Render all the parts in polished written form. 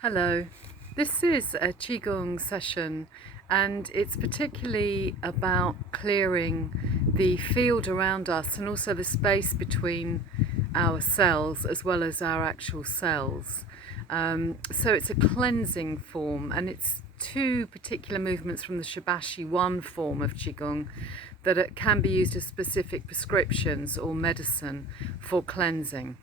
Hello, this is a Qigong session and it's particularly about clearing the field around us and also the space between our cells as well as our actual cells. So it's a cleansing form, and it's two particular movements from the Shibashi 1 form of Qigong that it can be used as specific prescriptions or medicine for cleansing.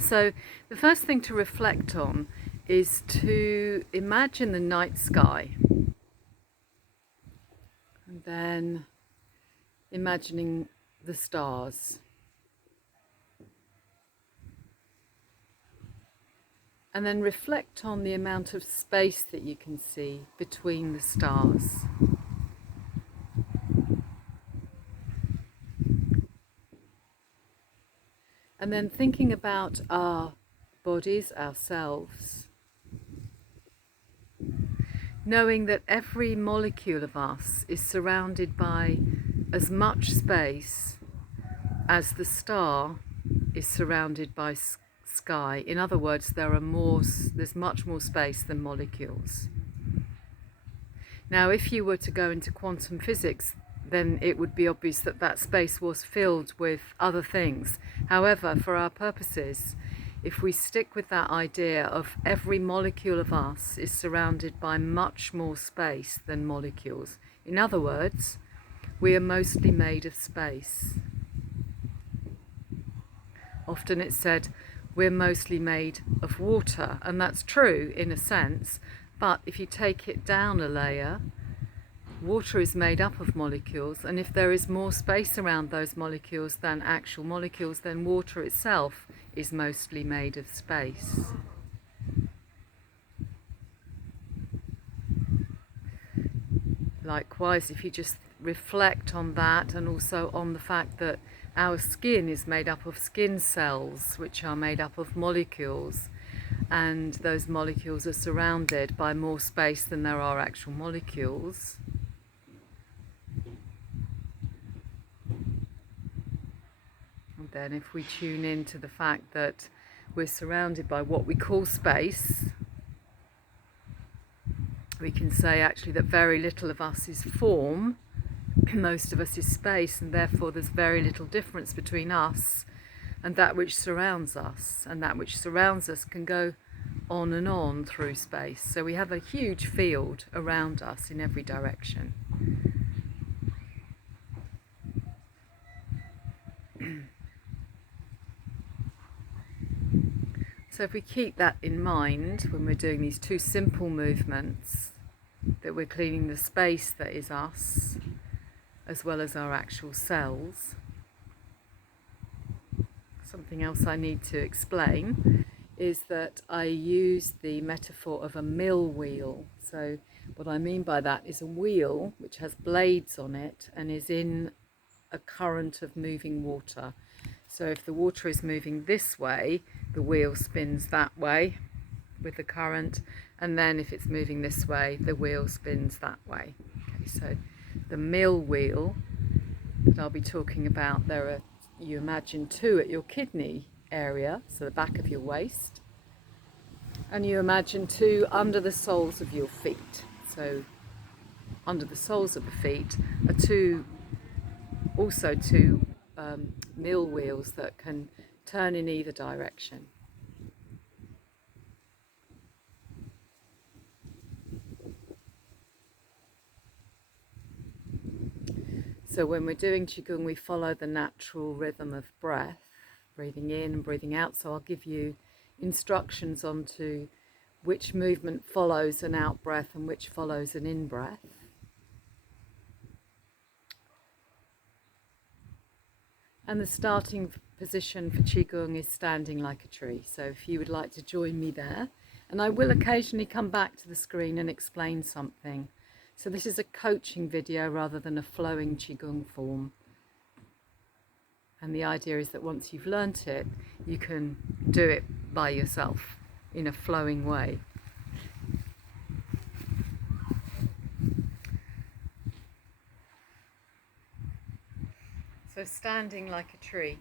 So the first thing to reflect on is to imagine the night sky, and then imagining the stars, and then reflect on the amount of space that you can see between the stars. And then thinking about our bodies, ourselves, knowing that every molecule of us is surrounded by as much space as the star is surrounded by sky. In other words, there's much more space than molecules. Now, if you were to go into quantum physics, then it would be obvious that that space was filled with other things. However, for our purposes, if we stick with that idea of every molecule of us is surrounded by much more space than molecules, in other words, we are mostly made of space. Often it's said we're mostly made of water, and that's true in a sense, but if you take it down a layer, water is made up of molecules, and if there is more space around those molecules than actual molecules, then water itself is mostly made of space. Likewise, if you just reflect on that, and also on the fact that our skin is made up of skin cells, which are made up of molecules, and those molecules are surrounded by more space than there are actual molecules. And then if we tune in to the fact that we're surrounded by what we call space, we can say actually that very little of us is form, most of us is space, and therefore there's very little difference between us and that which surrounds us, and that which surrounds us can go on and on through space. So we have a huge field around us in every direction. So if we keep that in mind when we're doing these two simple movements, that we're cleaning the space that is us as well as our actual cells. Something else I need to explain is that I use the metaphor of a mill wheel. So what I mean by that is a wheel which has blades on it and is in a current of moving water. So if the water is moving this way, the wheel spins that way with the current, and then if it's moving this way, the wheel spins that way. Okay, so the mill wheel that I'll be talking about, you imagine two at your kidney area, so the back of your waist, and you imagine two under the soles of your feet. So under the soles of the feet are two mill wheels that can turn in either direction. So when we're doing Qigong, we follow the natural rhythm of breath, breathing in and breathing out. So I'll give you instructions onto which movement follows an out breath and which follows an in breath. And the starting position for Qigong is standing like a tree. So if you would like to join me there, and I will occasionally come back to the screen and explain something. So this is a coaching video rather than a flowing Qigong form. And the idea is that once you've learnt it, you can do it by yourself in a flowing way. So standing like a tree.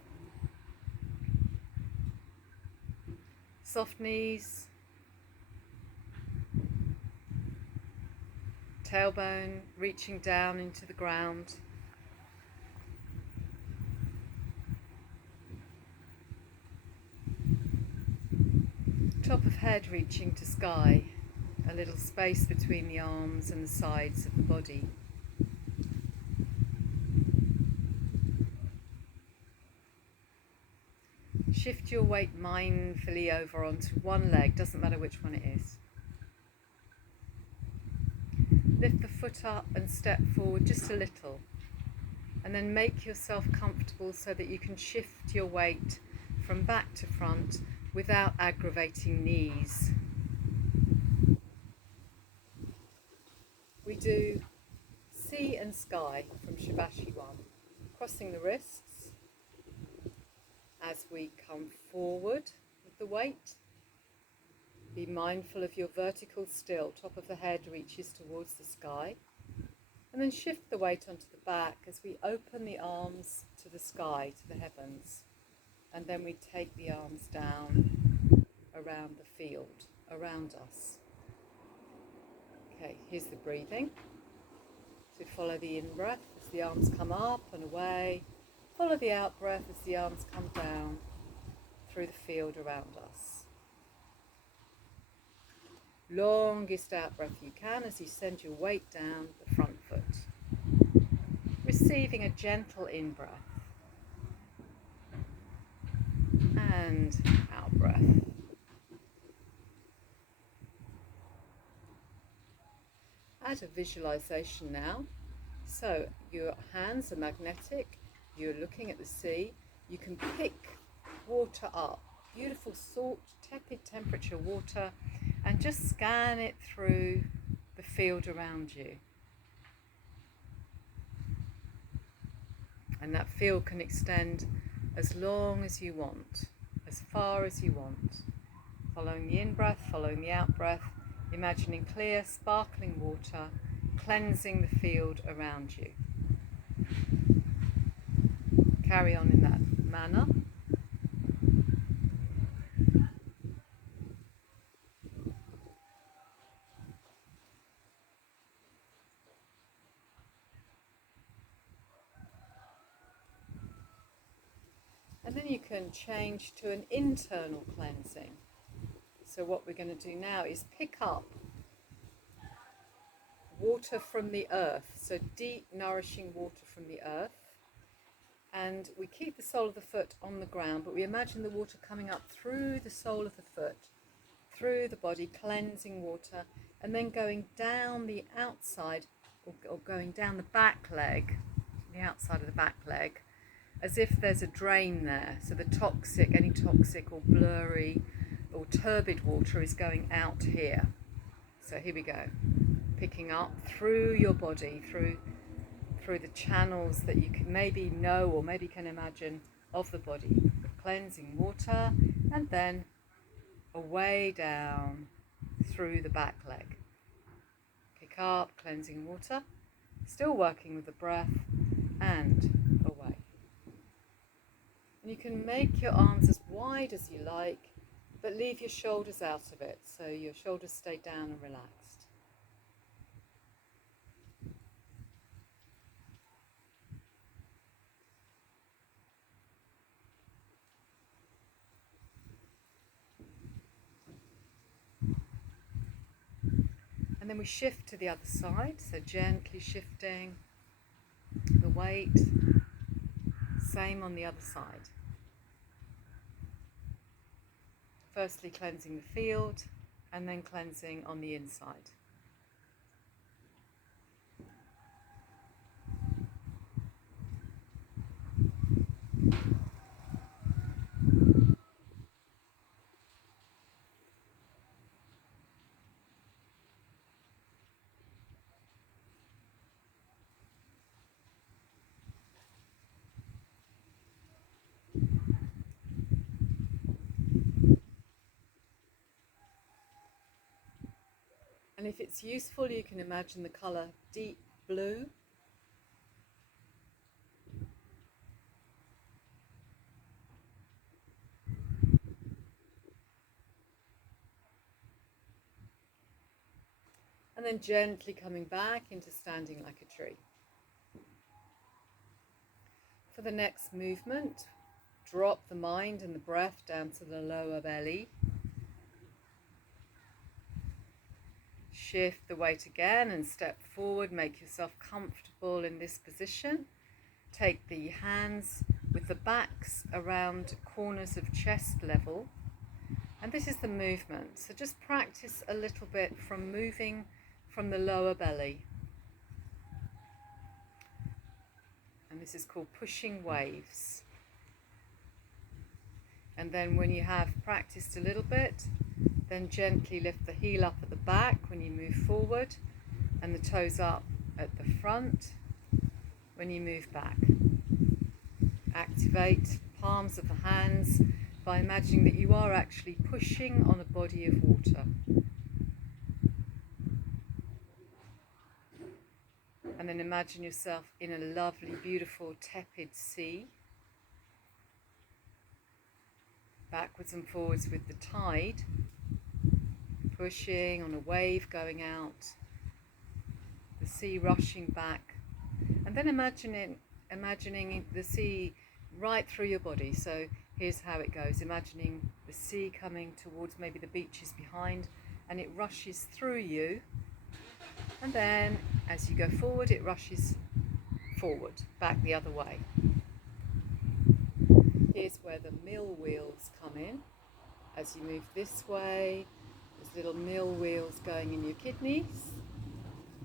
Soft knees, tailbone reaching down into the ground. Top of head reaching to sky, a little space between the arms and the sides of the body. Shift your weight mindfully over onto one leg, doesn't matter which one it is. Lift the foot up and step forward just a little, and then make yourself comfortable so that you can shift your weight from back to front without aggravating knees. We do sea and sky from Shivashi 1, crossing the wrists as we come forward with the weight. Be mindful of your vertical still, top of the head reaches towards the sky, and then shift the weight onto the back as we open the arms to the sky, to the heavens, and then we take the arms down around the field, around us. Okay, here's the breathing. So follow the in-breath as the arms come up and away. Follow the out-breath as the arms come down through the field around us. Longest out-breath you can as you send your weight down the front foot. Receiving a gentle in-breath and out-breath. Add a visualization now. So your hands are magnetic, you're looking at the sea, you can pick water up, beautiful salt, tepid temperature water, and just scan it through the field around you. And that field can extend as long as you want, as far as you want. Following the in-breath, following the out-breath, imagining clear, sparkling water, cleansing the field around you. Carry on in that manner. And then you can change to an internal cleansing. So what we're going to do now is pick up water from the earth, so deep, nourishing water from the earth. And we keep the sole of the foot on the ground, but we imagine the water coming up through the sole of the foot, through the body, cleansing water, and then going down the outside, or going down the back leg, the outside of the back leg, as if there's a drain there. So the toxic, any toxic or blurry or turbid water is going out here. So here we go. Picking up through your body, through the channels that you can maybe know or maybe can imagine of the body. Cleansing water, and then away down through the back leg. Pick up, cleansing water, still working with the breath, and away. And you can make your arms as wide as you like, but leave your shoulders out of it, so your shoulders stay down and relaxed. And then we shift to the other side, so gently shifting the weight, same on the other side. Firstly cleansing the field, and then cleansing on the inside. And if it's useful, you can imagine the colour deep blue. and then gently coming back into standing like a tree. For the next movement, drop the mind and the breath down to the lower belly. Shift the weight again and step forward. Make yourself comfortable in this position. Take the hands with the backs around corners of chest level. And this is the movement. So just practice a little bit from moving from the lower belly. And this is called pushing waves. And then when you have practiced a little bit, then gently lift the heel up at the back when you move forward, and the toes up at the front when you move back. Activate palms of the hands by imagining that you are actually pushing on a body of water. And then imagine yourself in a lovely, beautiful, tepid sea. Backwards and forwards with the tide. Pushing on a wave going out. The sea rushing back. And then imagining the sea right through your body. So here's how it goes. Imagining the sea coming towards maybe the beaches behind, and it rushes through you. And then as you go forward, it rushes forward, back the other way. Here's where the mill wheels come in. As you move this way, there's little mill wheels going in your kidneys.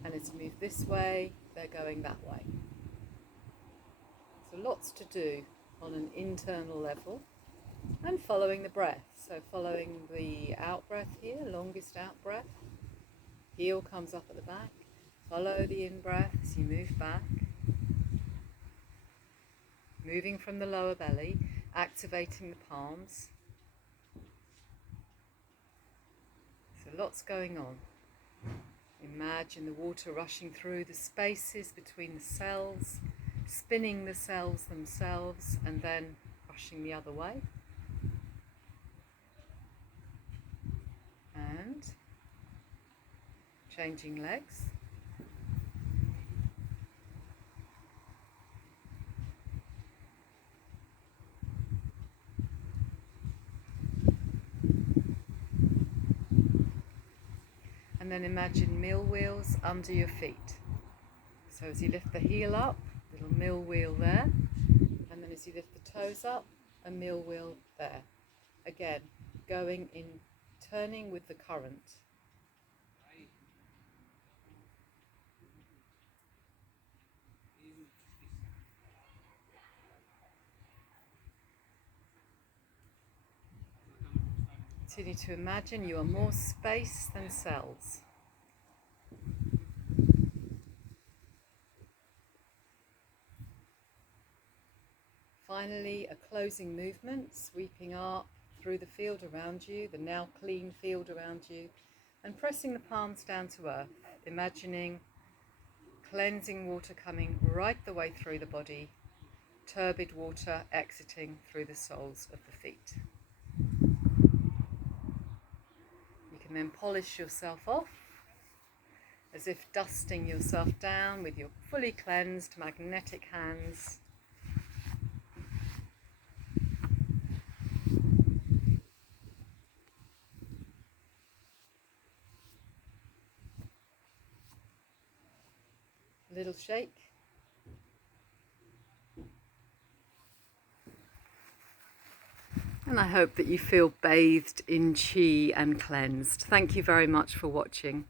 And as you move this way, they're going that way. So lots to do on an internal level. And following the breath. So following the out breath here, longest out breath. Heel comes up at the back. Follow the in breath as you move back. Moving from the lower belly, activating the palms. So lots going on. Imagine the water rushing through the spaces between the cells, spinning the cells themselves, and then rushing the other way. And changing legs. And then imagine mill wheels under your feet. So as you lift the heel up, little mill wheel there. And then as you lift the toes up, a mill wheel there. Again, going in, turning with the current. Continue to imagine you are more space than cells. Finally, a closing movement, sweeping up through the field around you, the now clean field around you, and pressing the palms down to earth, imagining cleansing water coming right the way through the body, turbid water exiting through the soles of the feet. You can then polish yourself off, as if dusting yourself down with your fully cleansed magnetic hands. A little shake. And I hope that you feel bathed in qi and cleansed. Thank you very much for watching.